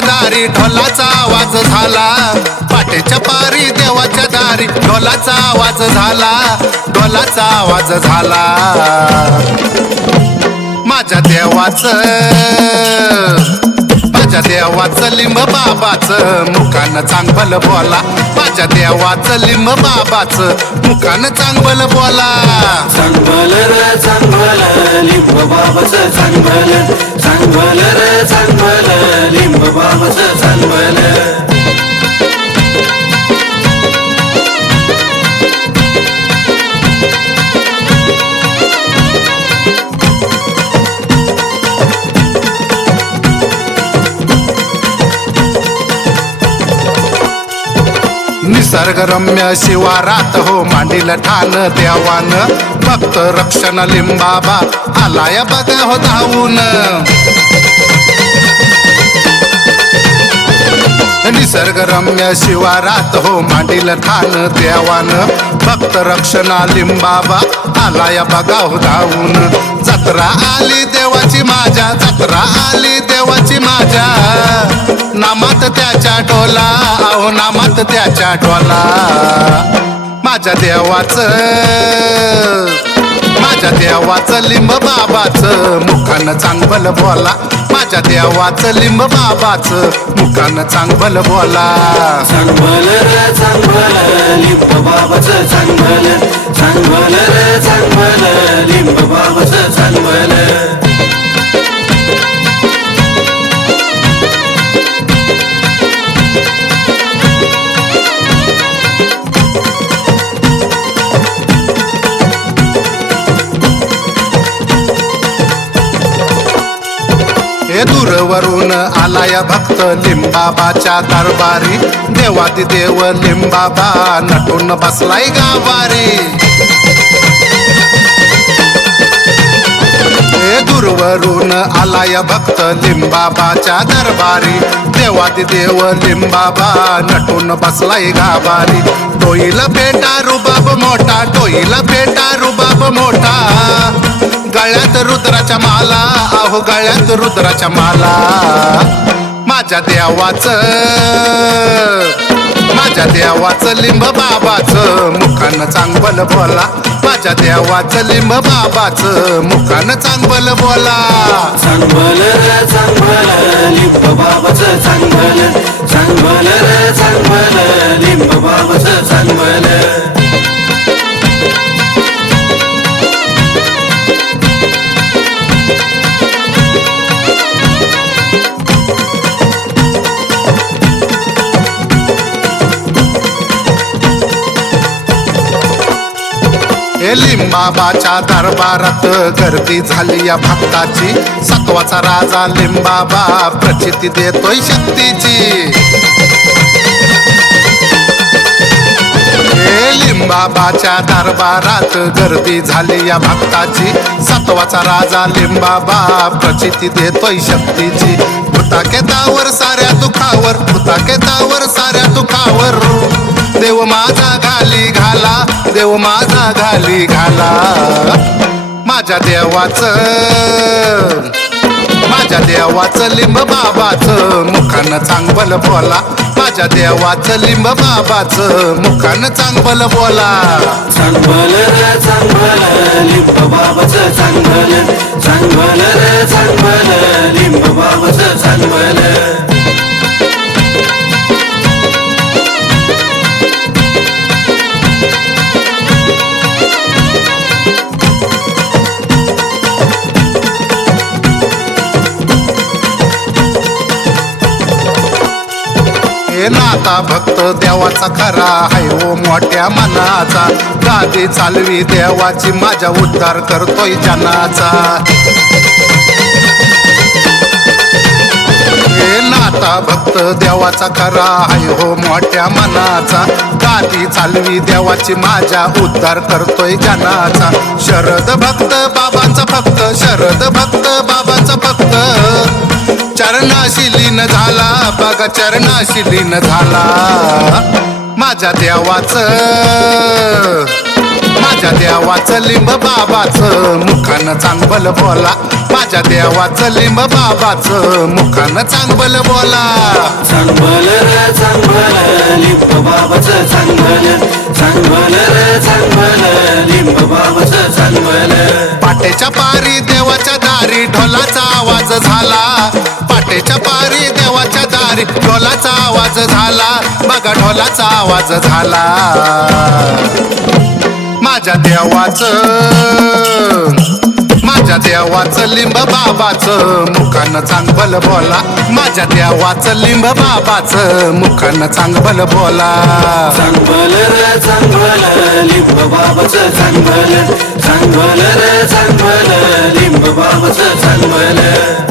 दारी ढोलाचा आवाज झाला. पाटेच्या पारी देवाच्या दारी ढोलाचा आवाज झाला. ढोलाचा आवाज झाला. माझ्या देवाचं माझ्या देवाचं लिंब बाबाचं मुखानं चांगलं बोला. माझ्या देवाचं लिंब बाबाचं. मुखानं चांगल बोला. चांगल रे चांगलं लिंब बाबाच चांगल चांगल रे चांगलं लिंब बाबाच चांगल निसर्गरम्य शिवारात हो मांडील ठाण देवान. भक्त रक्षण लिंबाबा आलाय बघा हो धावून. निसर्गरम्य शिवारात हो मांडील ठाण देवान. भक्त रक्षणा लिंबाबा आलाय बघा हो धावून जत्रा आली देवाची माझ्या जत्रा आली देवाची माझ्या. नामात त्याच्या डोला अहो नामात त्याच्या डोला माझ्या देवाचं माझ्या देवाचं लिंब बाबाचं. मुखानं चांगलं बोला. माझ्या देवाचं लिंब बाबाच. मुखान चांगल बोला. चांगल चांगल लिंब बाबाच चांगल चांगल चांगल लिंब बाबाच चांगल दूरवरून आलाय भक्त लिंबाबाच्या दरबारी. देवादी देव लिंबाबा नटून बसलाय गावारी. दूरवरून आलाय भक्त लिंबाबाच्या दरबारी. देवादी देव लिंबाबा नटून बसलाय गावारी. टोईल पेटा रुबाब मोठा टोईल पेटा रुबाब मोठा. गळ्यात रुद्राच्या माला अहो गळ्यात रुद्राच्या माला. माझ्या देवाचं माझ्या देवाचं लिंब बाबाचं मुखान चांगलं बोला. माझ्या देवाचं लिंब बाबाचं मुखान चांगलं बोला. चांगलं रे लिंब बाबाचं चांगलं चांगलं रे लिंब बाबाच चांगलं लिंबाबाच्या दरबारात गर्दी झाली या भक्ताची. सत्वाचा राजा लिंबाबा प्रचिती देतोय शक्तीची. लिंबाबाच्या दरबारात गर्दी झाली या भक्ताची. सत्वाचा राजा लिंबाबा प्रचिती देतोय शक्तीची. भूताकेतावर साऱ्या दुखावर भूताकेतावर साऱ्या दुखावर. देव माझा घाली घाला. देव माझा घाली घाला. माझ्या देवाचं माझ्या देवाचं लिंब बाबाचं मुखानं चांगलं बोला. माझ्या देवाचं लिंब बाबाचं मुखानं चांगलं बोला. चांगल चांगल लिंब बाबाचं चांगल चांगल चांगल लिंब बाबाचं चांगल आता भक्त देवाचा खरा हाय ओ मोठ्या मनाचा. गादी चालवी देवाची माझ्या उद्धार करतोय जनाचा. हे नाता भक्त देवाचा खरा हाय हो मोठ्या मनाचा. गादी चालवी देवाची माझ्या उद्धार करतोय जनाचा. शरद भक्त बाबाचा भक्त शरद भक्त बाबाचा भक्त. चरणाशी लीन झाला. बघा चरणाशी लीन झाला. माझ्या देवाचं माझ्या देवाचं लिंब बाबाचं मुखानं चांगलं बोला. माझ्या देवाचं लिंब बाबाचं मुखानं चांगलं बोला. चांगलं चांगलं लिंब बाबाचं चांगलं चांगलं चांगलं लिंब बाबाचं चांगलं पाटेच्या पारी देवाच्या दारी ढोलाचा आवाज झाला. दुपारी पारी देवाच्या दारी. ढोलाचा आवाज झाला. बघा ढोलाचा आवाज झाला. माझ्या देवाचं माझ्या देवाचं लिंब बाबाचं मुखानं चांगलं बोला. माझ्या देवाचं लिंब बाबाचं मुखानं चांगलं बोला. चांगलं रे लिंब बाबाचं चांगलं चांगलं रे चांगलं लिंब बाबाचं